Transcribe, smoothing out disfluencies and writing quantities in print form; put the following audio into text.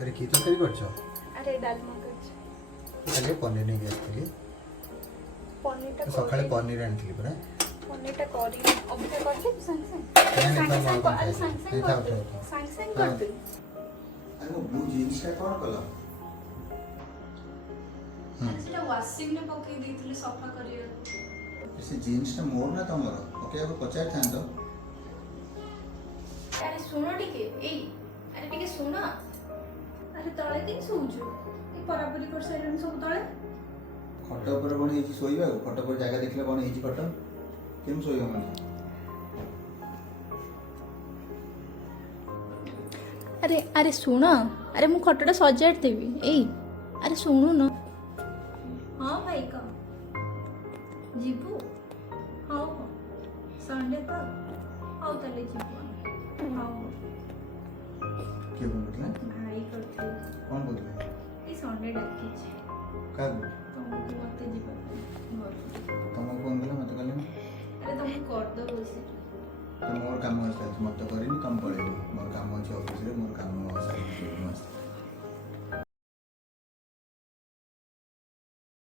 अरे की तरकारी करछ अरे डालमा करछ काले पनीर नहीं आसली पनीरटा सकाळे पनीर आनथिली परा पनीरटा करी अबिका करछे संग संग नहीं, संग नहीं, संग नहीं, संग संग हाँ। कर दे अरे वो ब्लू जीन्स का कौन कलर सेटा वाशिंग ने पकई देथिले सफा करिया से जीन्स टा मोर ना तमर ओके अब पचार थान तो अरे सुनो टिके एई अरे टिके सुनो अरे तळे के सोउछु ए परापरी कर साइरन सब तळे खट ऊपर कोन हेची सोइबा खट ऊपर जगह देखले कोन हेची खट केम सोइबा माने अरे अरे सुन अरे मु खटटा सजाड़ देबी एई अरे सुनु न हां भाई का जीबू हां संडे तो हां तले जीबू हां के बोलला भाई करथे कौन बोलले ए संडे डाकी छे का तुमको मत जीबा तुम फोन कला मत कले अरे तुम कर दो बस तो मोर काम होता है मत करिनी तुम पळेबो मोर काम अछि ऑफिस रे मोर काम